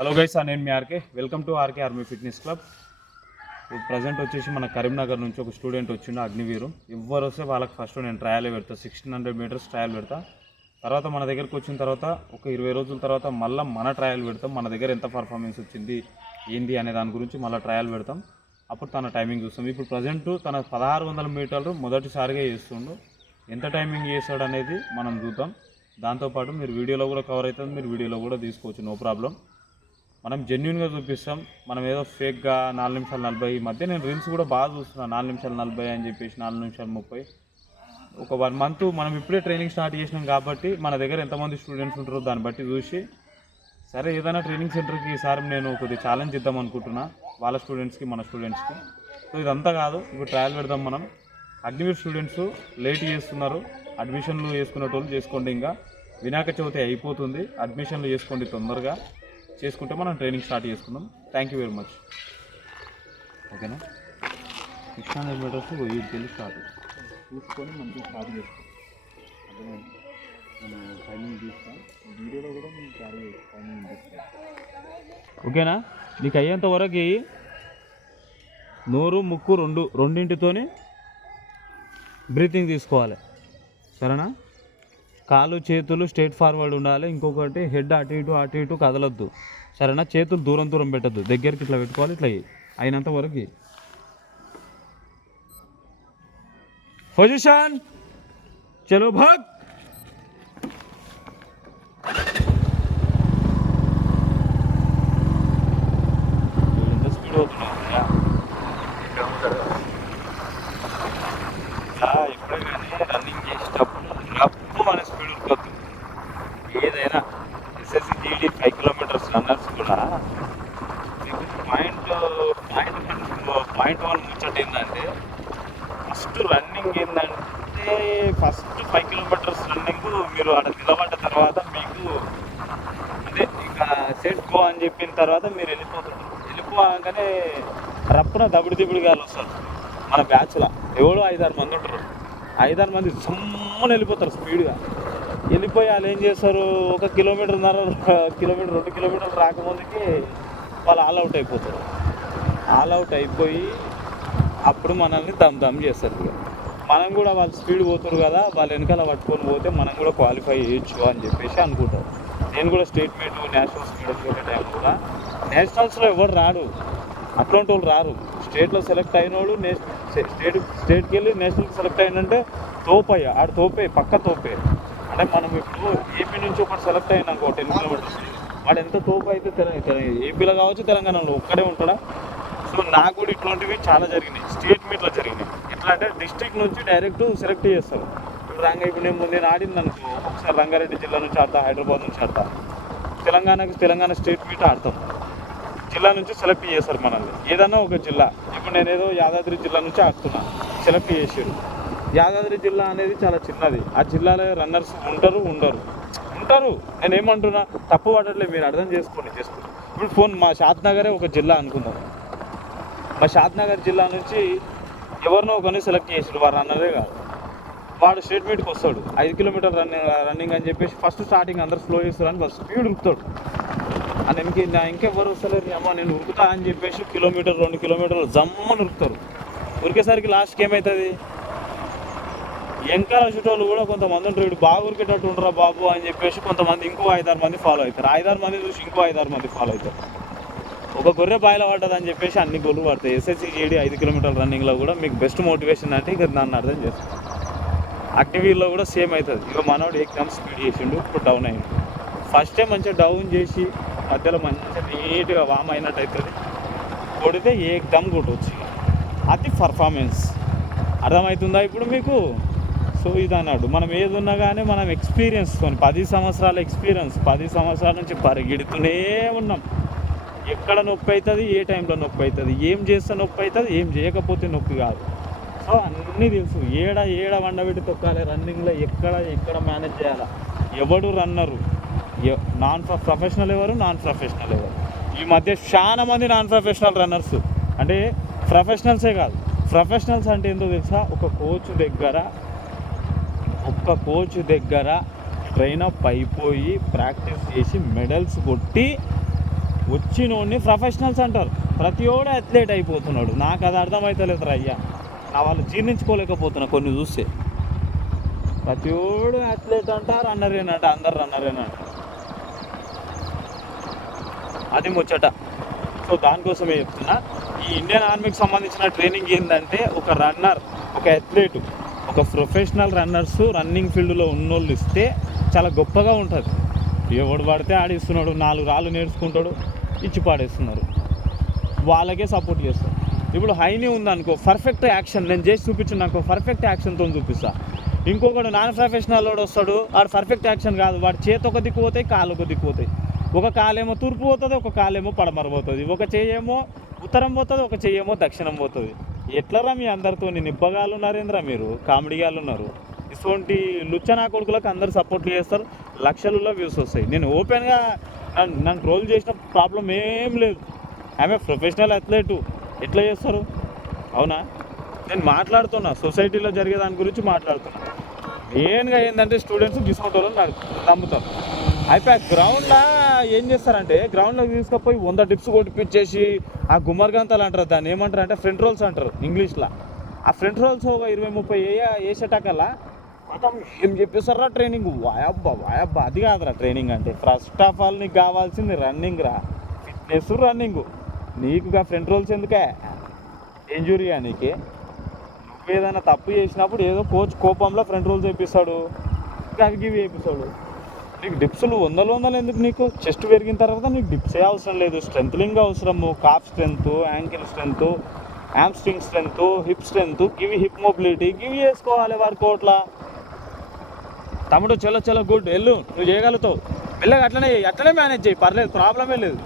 Hello guys నేను మీ RK. Welcome to RK army fitness club. Present వచ్చేసి మన కరీంనగర్ నుంచి ఒక స్టూడెంట్ వచ్చిండు అగ్నివీరు. ఎవరు వస్తే వాళ్ళకి ఫస్ట్ నేను ట్రయల్ పెడతా. సిక్స్టీన్ హండ్రెడ్ మీటర్స్ ట్రయల్ పెడతా. తర్వాత మన దగ్గరకు వచ్చిన తర్వాత ఒక ఇరవై రోజుల తర్వాత మళ్ళీ మన ట్రయల్ పెడతాం. మన దగ్గర ఎంత పర్ఫార్మెన్స్ వచ్చింది ఏంది అనే దాని గురించి మళ్ళీ ట్రయల్ పెడతాం. అప్పుడు తన టైమింగ్ చూస్తాం. ఇప్పుడు ప్రజెంట్ తన పదహారు వందల మీటర్లు మొదటిసారిగా చేస్తుండు. ఎంత టైమింగ్ చేస్తాడు అనేది మనం చూద్దాం. దాంతోపాటు మీరు వీడియోలో కూడా కవర్ అవుతుంది. మీరు వీడియోలో కూడా తీసుకోవచ్చు. నో ప్రాబ్లం మనం జెన్యున్గా చూపిస్తాం. మనం ఏదో ఫేక్గా నాలుగు నిమిషాలు నలభై ఈ మధ్య నేను రీల్స్ కూడా బాగా చూస్తున్నాను నాలుగు నిమిషాలు నలభై అని చెప్పేసి నాలుగు నిమిషాలు ముప్పై. ఒక వన్ మంత్ మనం ఇప్పుడే ట్రైనింగ్ స్టార్ట్ చేసినాం కాబట్టి మన దగ్గర ఎంతమంది స్టూడెంట్స్ ఉంటారో దాన్ని బట్టి చూసి సరే ఏదైనా ట్రైనింగ్ సెంటర్కి ఈసారి నేను కొద్దిగా ఛాలెంజ్ ఇద్దాం అనుకుంటున్నా. వాళ్ళ స్టూడెంట్స్కి మన స్టూడెంట్స్కి సో ఇదంతా కాదు ఇప్పుడు ట్రయల్ పెడదాం మనం. అగ్నివీర్ స్టూడెంట్స్ లేట్ చేస్తున్నారు. అడ్మిషన్లు చేసుకునేటోళ్ళు చేసుకోండి ఇంకా. వినాయక చవితి అయిపోతుంది. అడ్మిషన్లు చేసుకోండి తొందరగా. చేసుకుంటే మనం ట్రైనింగ్ స్టార్ట్ చేసుకుందాం. థ్యాంక్ యూ వెరీ మచ్ ఓకేనా సిక్స్ హండ్రెడ్ మీటర్స్ వెళ్ళి స్టార్ట్ చూసుకొని మంచిగా స్టార్ట్ చేసుకో అర్థమైంది టైమింగ్ వీడియోలో కూడా క్యారీ టైమింగ్ ఓకేనా నీకు అయ్యేంత వరకు నోరు ముక్కు రెండు రెండింటితోని బ్రీతింగ్ తీసుకోవాలి. సరేనా? కాళ్ళు చేతులు స్ట్రైట్ ఫార్వర్డ్ ఉండాలి. ఇంకొకటి హెడ్ అటు ఇటు అటు ఇటు కదలొద్దు. సరేనా? చేతులు దూరం దూరం పెట్టద్దు. దగ్గరికి ఇట్లా పెట్టుకోవాలి ఇట్లా అయినంత వరకు పొజిషన్ చలో భాగ్ ఎంత స్పీడ్ అవుతున్నావు ఎప్పుడే కానీ రన్నింగ్ చేసేటప్పుడు రప్పు మన స్పీడ్ ఉరుకొద్దు ఏదైనా SSC GD five kilometres runners కూడా మీకు పాయింట్ పాయింట్ పాయింట్ వన్ ముచ్చట ఏంటంటే ఫస్ట్ రన్నింగ్ ఏంటంటే ఫస్ట్ ఫైవ్ కిలోమీటర్స్ రన్నింగ్ మీరు అక్కడ నిలబడ్డ తర్వాత మీకు అంటే ఇక సెట్ గో అని చెప్పిన తర్వాత మీరు వెళ్ళిపోతారు. వెళ్ళిపోగానే రప్పున దబుడు దిబుడు గాలు వస్తారు. మన బ్యాచ్లో ఎవడో ఐదారు మంది ఉంటారు. ఐదారు మంది సమ్మని వెళ్ళిపోతారు స్పీడ్గా. వెళ్ళిపోయి వాళ్ళు ఏం చేస్తారు? ఒక కిలోమీటర్న్నర కిలోమీటర్ రెండు కిలోమీటర్లు రాకముందుకి వాళ్ళు ఆల్ అవుట్ అయిపోతారు. ఆల్ అవుట్ అయిపోయి అప్పుడు మనల్ని దమ్ దమ్ చేస్తారు ఇక. మనం కూడా వాళ్ళు స్పీడ్ పోతారు కదా వాళ్ళు వెనకాల పట్టుకొని పోతే మనం కూడా క్వాలిఫై చేయొచ్చు అని చెప్పేసి అనుకుంటారు. నేను కూడా state meet nationals meet time కూడా నేషనల్స్లో ఎవరు రాడు అట్లాంటి వాళ్ళు రారు. స్టేట్లో సెలెక్ట్ అయిన వాళ్ళు నేషనల్ స్టేట్ స్టేట్కి వెళ్ళి నేషనల్కి సెలెక్ట్ అయినంటే తోపయ్య ఆడు తోపే పక్క తోపే. అంటే మనం ఇప్పుడు ఏపీ నుంచి ఒకటి సెలెక్ట్ అయినా ఒక టెన్ కిలోమీటర్స్ వాడు ఎంత తోపు అయితే తెలంగాణ ఏపీలో కావచ్చు తెలంగాణలో ఒక్కడే ఉంటాడా? సో నాకు కూడా ఇట్లాంటివి చాలా జరిగినాయి. స్టేట్ మీట్లో జరిగినాయి. ఎట్లా అంటే డిస్ట్రిక్ట్ నుంచి డైరెక్ట్ సెలెక్ట్ చేస్తారు. ఇప్పుడు రంగ ఇప్పుడు నేను నేను ఆడింది అనుకో ఒకసారి రంగారెడ్డి జిల్లా నుంచి ఆడతా హైదరాబాద్ నుంచి ఆడతా. తెలంగాణకి తెలంగాణ స్టేట్ మీట్ ఆడతాం. జిల్లా నుంచి సెలెక్ట్ చేస్తారు మనల్ని. ఏదన్నా ఒక జిల్లా. ఇప్పుడు నేను ఏదో యాదాద్రి జిల్లా నుంచి ఆడుతున్నా. సెలెక్ట్ చేసారు యాదాద్రి జిల్లా అనేది చాలా చిన్నది. ఆ జిల్లాలో రన్నర్స్ ఉంటారు ఉండరు. ఉంటారు. నేను ఏమంటున్నా? తప్పు పడట్లేదు మీరు అర్థం చేసుకోండి చేసుకోండి ఇప్పుడు ఫోన్ మా షాద్ నగరే ఒక జిల్లా అనుకుందాం. మా షాద్ నగర్ జిల్లా నుంచి ఎవరినో ఒకరిని సెలెక్ట్ చేసాడు వారు రన్నరే కాదు. వాడు స్టేట్ మీట్కి వస్తాడు. ఐదు కిలోమీటర్ రన్నింగ్ రన్నింగ్ అని చెప్పేసి ఫస్ట్ స్టార్టింగ్ అందరు స్లో చేస్తారని అని స్పీడ్ ఉరుకుతాడు. అని ఇంక నా ఇంకెవ్వరు వస్తలేరు అమ్మ నేను ఉరుకుతా అని చెప్పేసి కిలోమీటర్ రెండు కిలోమీటర్లు జమ్మని ఉరుకుతారు. ఉరికేసరికి లాస్ట్కి ఏమవుతుంది వెనకాల చుట్టోళ్ళు కూడా కొంతమంది ఉంటారు. వీడు బాగా ఉరికేటట్టు ఉండరా బాబు అని చెప్పేసి కొంతమంది ఇంకో ఐదారు మంది ఫాలో అవుతారు. ఐదారు మంది చూసి ఇంకో ఐదారు మంది ఫాలో అవుతారు. ఒక గొర్రె బాయిల పడ్డదని చెప్పేసి అన్ని గొర్రెలు పడతాయి. ఎస్ఎస్సి జీడీ ఐదు కిలోమీటర్ల రన్నింగ్లో కూడా మీకు బెస్ట్ మోటివేషన్ అంటే ఇక దాన్ని అర్థం చేస్తాను యాక్టివీలో కూడా సేమ్ అవుతుంది. ఇక మనోడు ఎగ్జామ్ స్పీడ్ చేసిండు ఇప్పుడు డౌన్ అయ్యిండు ఫస్ట్ టైం మంచిగా డౌన్ చేసి మధ్యలో మంచిగా నీట్గా వామ్ అయినట్టు అవుతుంది కొడితే ఏ ఎగ్జామ్ కొట్టవచ్చు అది పర్ఫార్మెన్స్ అర్థమవుతుందా ఇప్పుడు మీకు? సో ఇది అన్నాడు మనం ఏది ఉన్నా కానీ మనం ఎక్స్పీరియన్స్ పది సంవత్సరాల ఎక్స్పీరియన్స్ పది సంవత్సరాల నుంచి పరిగెడుతూనే ఉన్నాం. ఎక్కడ నొప్పి అవుతుంది ఏ టైంలో నొప్పి అవుతుంది ఏం చేస్తే నొప్పి అవుతుంది ఏం చేయకపోతే నొప్పి కాదు. సో అన్నీ తెలుసు. ఏడ ఏడ వండబెట్టి తొక్కాలి రన్నింగ్లో ఎక్కడ ఎక్కడ మేనేజ్ చేయాలి? ఎవడు రన్నరు ఎ- నాన్ ప్రొఫెషనల్ ఎవరు నాన్ ప్రొఫెషనల్ ఎవరు? ఈ మధ్య చాలా మంది నాన్ ప్రొఫెషనల్ రన్నర్స్ అంటే ప్రొఫెషనల్సే కాదు. ప్రొఫెషనల్స్ అంటే ఏందో తెలుసా? ఒక కోచ్ దగ్గర ఒక్క కోచ్ దగ్గర ట్రైన్ అప్ అయిపోయి ప్రాక్టీస్ చేసి మెడల్స్ కొట్టి వచ్చినోడిని ప్రొఫెషనల్స్ అంటారు. ప్రతి ఓడు అథ్లెట్ అయిపోతున్నాడు. నాకు అది అర్థమవుతలేదు అయ్యా నా వాళ్ళు జీర్ణించుకోలేకపోతున్నా కొన్ని చూస్తే. ప్రతి ఓడు అథ్లెట్ అంటారు రన్నరేనంట అందరు రన్నరేనంట అది ముచ్చట. సో దానికోసమే చెప్తున్నా. ఈ ఇండియన్ ఆర్మీకి సంబంధించిన ట్రైనింగ్ ఏంటంటే ఒక రన్నర్ ఒక అథ్లెట్ ఒక ప్రొఫెషనల్ రన్నర్స్ రన్నింగ్ ఫీల్డ్లో ఉన్నోళ్ళు ఇస్తే చాలా గొప్పగా ఉంటుంది. ఎవడు పడితే ఆడిస్తున్నాడు నాలుగు రాళ్ళు నేర్చుకుంటాడు ఇచ్చి పాడేస్తున్నారు. వాళ్ళకే సపోర్ట్ చేస్తారు. ఇప్పుడు హైనే ఉందనుకో పర్ఫెక్ట్ యాక్షన్. నేను చేసి చూపించిన అనుకో పర్ఫెక్ట్ యాక్షన్తో చూపిస్తా. ఇంకొకడు నాన్ ప్రొఫెషనల్ వాడు వస్తాడు వాడు పర్ఫెక్ట్ యాక్షన్ కాదు. వాడు చేతి ఒక దిక్కు పోతాయి కాలు ఒక దిక్కు పోతాయి. ఒక కాలేమో తూర్పు పోతుంది ఒక కాలేమో పడమర పోతుంది. ఒక చెయ్యేమో ఉత్తరం పోతుంది ఒక చెయ్యేమో దక్షిణం పోతుంది. ఎట్లరా మీ అందరితో? నిబ్బగాలు ఉన్నారేంద్రా మీరు? కామెడీగాలు ఉన్నారు. ఇటువంటి లుచ్చనా కొడుకులకు అందరు సపోర్ట్ చేస్తారు. లక్షలలో వ్యూస్ వస్తాయి. నేను ఓపెన్గా నన్ను ట్రోల్ చేసిన ప్రాబ్లం ఏం లేదు. ఆమె ప్రొఫెషనల్ అథ్లెట్ ఎట్లా చేస్తారు? అవునా? నేను మాట్లాడుతున్నా. సొసైటీలో జరిగే దాని గురించి మాట్లాడుతున్నా. మెయిన్గా ఏంటంటే స్టూడెంట్స్ తీసుకుంటారు నాకు నమ్ముతారు. అయితే ఆ గ్రౌండ్లో ఏం చేస్తారంటే గ్రౌండ్లో తీసుకుపోయి వంద డిప్స్ కొట్టిపించేసి ఆ గుమ్మర్గంతలు అంటారు దాన్ని ఏమంటారు అంటే ఫ్రంట్ రోల్స్ అంటారు ఇంగ్లీష్లో. ఆ ఫ్రంట్ రోల్స్ ఒక ఇరవై ముప్పై ఏ వేసేటాకల్లా మొత్తం ఏం చెప్పేస్తారా ట్రైనింగ్ వాయబ్బా వాయబ్బా అది కాదురా ట్రైనింగ్ అంటే. ఫస్ట్ ఆఫ్ ఆల్ నీకు కావాల్సింది రన్నింగ్ రా. ఫిట్నెస్ రన్నింగ్ నీకుగా ఫ్రంట్ రోల్స్ ఎందుకే? ఇంజురీయా నీకే. నువ్వు ఏదైనా తప్పు చేసినప్పుడు ఏదో కోచ్ కోపంలో ఫ్రంట్ రోల్స్ చేపిస్తాడు అవి గివి చేపిస్తాడు నీకు డిప్స్లు వందలు వందలు ఎందుకు నీకు? చెస్ట్ పెరిగిన తర్వాత నీకు డిప్స్ ఏ అవసరం లేదు. స్ట్రెంత్లింగ్ అవసరము calf strength ankle strength hamstring strength hip strength గివి హిప్ మొబిలిటీ గివి చేసుకోవాలి వర్కౌట్లా తమ్ముడు చలో చలో గుడ్. వెళ్ళు నువ్వు చేయగలుగుతావు. వెళ్ళగా అట్లనే అట్లనే మేనేజ్ చేయి. పర్లేదు ప్రాబ్లమే లేదు.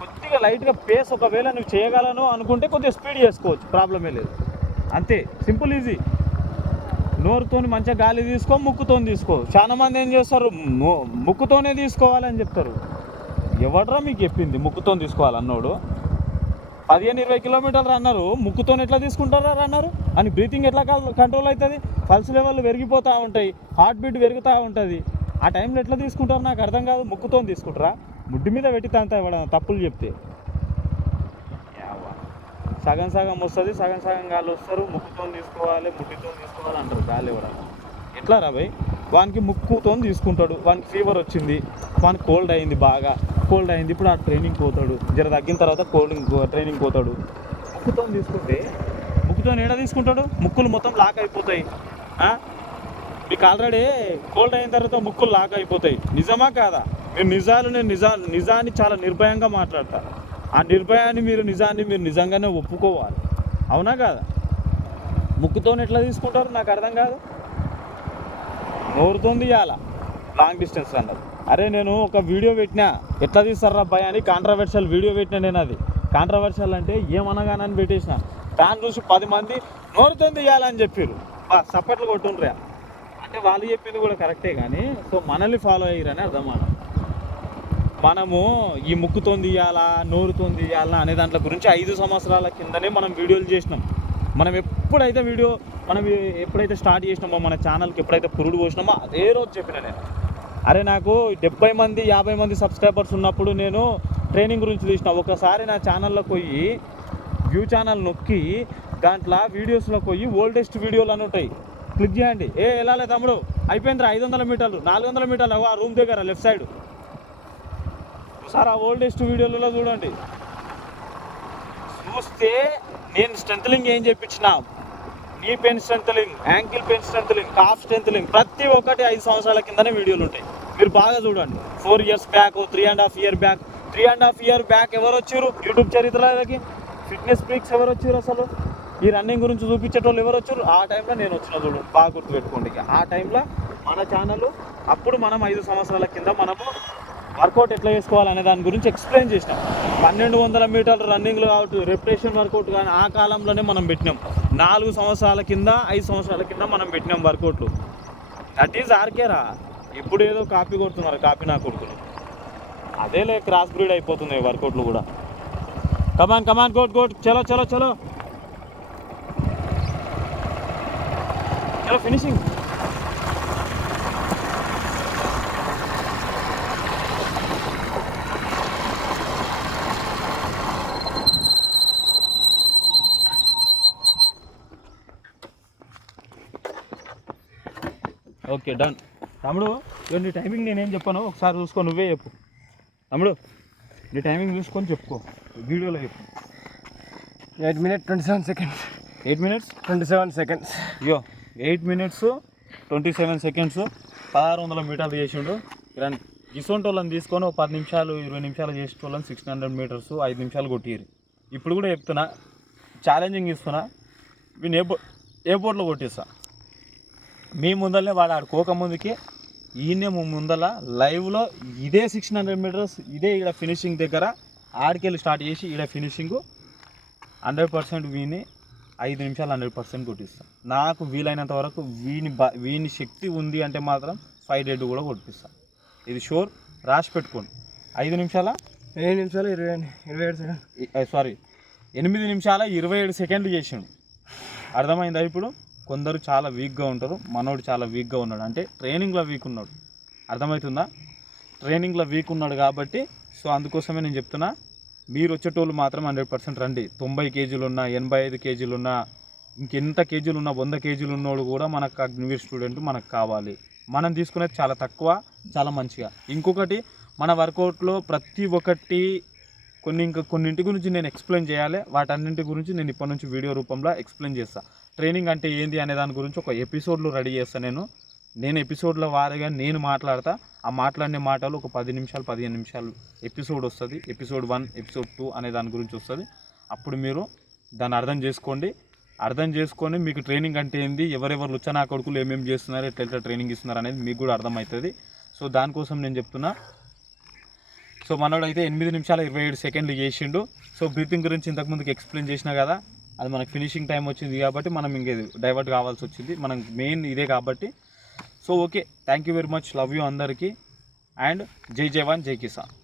కొద్దిగా లైట్గా పేస్ ఒకవేళ నువ్వు చేయగలను అనుకుంటే కొద్దిగా స్పీడ్ చేసుకోవచ్చు. ప్రాబ్లమే లేదు. అంతే. సింపుల్ ఈజీ నోరుతోని మంచిగా గాలి తీసుకో ముక్కుతోని తీసుకో. చాలా మంది ఏం చేస్తారు? ము- ముక్కుతోనే తీసుకోవాలని చెప్తారు. ఎవడరా మీకు చెప్పింది? ముక్కుతో తీసుకోవాలన్నోడు. పదిహేను ఇరవై కిలోమీటర్లు అన్నారు ముక్కుతో ఎట్లా తీసుకుంటారా అన్నారు అని బ్రీతింగ్ ఎట్లా కంట్రోల్ అవుతుంది పల్స్ లెవెల్ పెరిగిపోతూ ఉంటాయి. హార్ట్ బీట్ పెరుగుతూ ఉంటుంది. ఆ టైంలో ఎట్లా తీసుకుంటారు? నాకు అర్థం కాదు. ముక్కుతోని తీసుకుంటారా? ముడ్డు మీద పెట్టి తంతా ఇవ్వడం తప్పులు చెప్తే. సగం సగం వస్తుంది సగం సగం గాలి వస్తారు ముక్కుతో తీసుకోవాలి ముట్టితో తీసుకోవాలి అంటారు గాలి ఇవ్వడం ఎట్లా రాబాయ్ వానికి ముక్కుతో తీసుకుంటాడు వానికి ఫీవర్ వచ్చింది వానికి కోల్డ్ అయింది బాగా. కోల్డ్ అయింది ఇప్పుడు ఆ ట్రైనింగ్ పోతాడు. జర తగ్గిన తర్వాత కోల్డింగ్ ట్రైనింగ్ పోతాడు. ముక్కుతో తీసుకుంటే ముక్కుతో ఏడ తీసుకుంటాడు? ముక్కులు మొత్తం లాక్ అయిపోతాయి. మీకు ఆల్రెడీ కోల్డ్ అయిన తర్వాత ముక్కులు లాక్ అయిపోతాయి. నిజమా కాదా? మీరు నిజాలు నేను నిజా నిజాన్ని చాలా నిర్భయంగా మాట్లాడతాను ఆ నిర్భయాన్ని మీరు నిజాన్ని మీరు నిజంగానే ఒప్పుకోవాలి. అవునా కాదా? ముక్కుతో ఎట్లా తీసుకుంటారు? నాకు అర్థం కాదు. నోరుతోంది ఇవాళ లాంగ్ డిస్టెన్స్ అన్నది అరే నేను ఒక వీడియో పెట్టినా. ఎట్లా తీస్తారా భయ అని కాంట్రవర్షియల్ వీడియో పెట్టినా నేను అది. కాంట్రవర్షియల్ అంటే ఏమనగానని పెట్టేసిన. దాన్ని చూసి పది మంది నోరుతోంది ఇవ్వాలని చెప్పారు బా కొట్టుండ్రా. అంటే వాళ్ళు చెప్పింది కూడా కరెక్టే కానీ సో మనల్ని ఫాలో అయ్యారని అర్థం మనం మనము ఈ ముక్కుతో తీయాలా నోరుతో తీయాలా అనే దాంట్లో గురించి ఐదు సంవత్సరాల కిందనే మనం వీడియోలు చేసినాం. మనం ఎప్పుడైతే వీడియో మనం ఎప్పుడైతే స్టార్ట్ చేసినామో మన ఛానల్కి ఎప్పుడైతే పురుడు పోసినామో అదే రోజు చెప్పిన నేను. అరే నాకు డెబ్బై మంది యాభై మంది సబ్స్క్రైబర్స్ ఉన్నప్పుడు నేను ట్రైనింగ్ గురించి తీసిన ఒకసారి నా ఛానల్లోకి పోయి వ్యూ ఛానల్ నొక్కి దాంట్లో వీడియోస్లోకి పోయి ఓల్డెస్ట్ వీడియోలు అని ఉంటాయి. క్లిక్ చేయండి. ఏ వెళ్ళాలి తమ్ముడు. అయిపోయిందిరా ఐదు వందల మీటర్లు నాలుగు వందల మీటర్లు ఆ రూమ్ దగ్గర లెఫ్ట్ సైడ్. ఒకసారి ఆ ఓల్డెస్ట్ వీడియోలలో చూడండి. చూస్తే నేను స్ట్రెంత్లింగ్ ఏం చెప్పించిన నీ పెన్ స్ట్రెంత్లింగ్ యాంకిల్ పెన్ స్ట్రెంత్లింగ్ కాఫ్ స్ట్రెంత్లింగ్ ప్రతి ఒక్కటి ఐదు సంవత్సరాల కిందనే వీడియోలు ఉంటాయి. మీరు బాగా చూడండి. Four years back three and half year back three and half year back ఎవరు వచ్చారు? యూట్యూబ్ చరిత్రలకి ఫిట్నెస్ ఫ్రీక్స్ ఎవరు వచ్చారు అసలు? ఈ రన్నింగ్ గురించి చూపించేటోళ్ళు ఎవరు వచ్చారు? ఆ టైంలో నేను వచ్చిన చూడు బాగా గుర్తుపెట్టుకోండి ఆ టైంలో మన ఛానల్ అప్పుడు మనం ఐదు సంవత్సరాల కింద మనము వర్కౌట్ ఎట్లా చేసుకోవాలనే దాని గురించి ఎక్స్ప్లెయిన్ చేసినాం. పన్నెండు వందల మీటర్లు రన్నింగ్లు కావచ్చు రెప్యుటేషన్ వర్కౌట్ కానీ ఆ కాలంలోనే మనం పెట్టినాం. నాలుగు సంవత్సరాల కింద ఐదు సంవత్సరాల కింద మనం పెట్టినాం వర్కౌట్లు. దట్ ఈజ్ ఆర్కేరా ఇప్పుడు ఏదో కాపీ కొడుతున్నారు కాపీ నా కొడుకులు. అదేలే క్రాస్ బ్రీడ్ అయిపోతుంది వర్కౌట్లు కూడా. కమాన్ కమాన్ గోట్ గోట్ చలో చలో చలో. చలో ఫినిషింగ్ ఓకే డన్ తమ్ముడు నీ టైమింగ్ నేనేం చెప్పాను ఒకసారి చూసుకో నువ్వే చెప్పు. తమ్ముడు నీ టైమింగ్ చూసుకొని చెప్పుకో వీడియోలో చెప్పు. Eight minute twenty seven seconds eight minutes twenty seven seconds అయ్యో eight minutes twenty seven seconds పదహారు వందల మీటర్లు చేసిండు. ఇలాంటి ఇసొంటి వాళ్ళని తీసుకొని ఒక పది నిమిషాలు ఇరవై నిమిషాలు చేసే వాళ్ళని సిక్స్ హండ్రెడ్ మీటర్స్ ఐదు నిమిషాలు కొట్టిరు ఇప్పుడు కూడా చెప్తున్నా ఛాలెంజింగ్ ఇస్తున్నా. వీని ఏ ఎయిర్పోర్ట్లో కొట్టిస్తా? మీ ముందరనే వాడు ఆడుకోక ముందుకి ఈయనే ముందల లైవ్లో ఇదే సిక్స్ హండ్రెడ్ మీటర్స్ ఇదే ఇక్కడ ఫినిషింగ్ దగ్గర ఆడికెళ్ళి స్టార్ట్ చేసి ఇక్కడ ఫినిషింగ్ హండ్రెడ్ పర్సెంట్ వీని ఐదు నిమిషాలు హండ్రెడ్ పర్సెంట్ కొట్టిస్తాను నాకు వీలైనంత వరకు వీని బ వీని శక్తి ఉంది అంటే మాత్రం ఫైవ్ డెడ్ కూడా కొట్టిస్తాను ఇది షోర్ రాసి పెట్టుకోండి. ఐదు నిమిషాల? ఏడు నిమిషాలు ఇరవై ఇరవై ఏడు సెకండ్. సారీ ఎనిమిది నిమిషాల ఇరవై ఏడు సెకండ్లు చేసిండు. అర్థమైందా ఇప్పుడు? కొందరు చాలా వీక్గా ఉంటారు మనోడు చాలా వీక్గా ఉన్నాడు. అంటే ట్రైనింగ్లో వీక్ ఉన్నాడు. అర్థమవుతుందా? ట్రైనింగ్లో వీక్ ఉన్నాడు కాబట్టి సో అందుకోసమే నేను చెప్తున్నా మీరు వచ్చేటోళ్ళు మాత్రం హండ్రెడ్ పర్సెంట్ రండి. తొంభై కేజీలు ఉన్నా ఎనభై ఐదు కేజీలు ఉన్నా ఇంకెంత కేజీలు ఉన్నా వంద కేజీలు ఉన్నోడు కూడా మనకు అగ్నివీర్ స్టూడెంట్ మనకు కావాలి. మనం తీసుకునేది చాలా తక్కువ చాలా మంచిగా. ఇంకొకటి మన వర్కౌట్లో ప్రతి ఒక్కటి కొన్ని ఇంకా కొన్నింటి గురించి నేను ఎక్స్ప్లెయిన్ చేయాలి. వాటన్నింటి గురించి నేను ఇప్పటి నుంచి వీడియో రూపంలో ఎక్స్ప్లెయిన్ చేస్తాను ట్రైనింగ్ అంటే ఏంది అనే దాని గురించి ఒక ఎపిసోడ్లో రెడీ చేస్తాను నేను. నేను ఎపిసోడ్ల వారిగా నేను మాట్లాడతా. ఆ మాట్లాడిన మాటలు ఒక పది నిమిషాలు పదిహేను నిమిషాలు ఎపిసోడ్ వస్తుంది. ఎపిసోడ్ వన్ ఎపిసోడ్ టూ అనే దాని గురించి వస్తుంది. అప్పుడు మీరు దాన్ని అర్థం చేసుకోండి. అర్థం చేసుకొని మీకు ట్రైనింగ్ అంటే ఏంది ఎవరెవరు లుచ్చనా కొడుకులు ఏమేమి చేస్తున్నారు ఎట్లా ఎట్లా ట్రైనింగ్ ఇస్తున్నారు అనేది మీకు కూడా అర్థమవుతుంది. సో దానికోసం నేను చెప్తున్నా. సో మనోడు అయితే ఎనిమిది నిమిషాల ఇరవై ఏడు సెకండ్లు చేసిండు. సో బ్రీతింగ్ గురించి ఇంతకుముందుకు ఎక్స్ప్లెయిన్ చేసినా కదా అది మనకు ఫినిషింగ్ టైం వచ్చింది కాబట్టి మనం ఇంకేది డైవర్ట్ కావాల్సి వచ్చింది. మనం మెయిన్ ఇదే కాబట్టి. So okay thank you very much love you అందరికీ. అండ్ జై జవాన్ జై కిసాన్.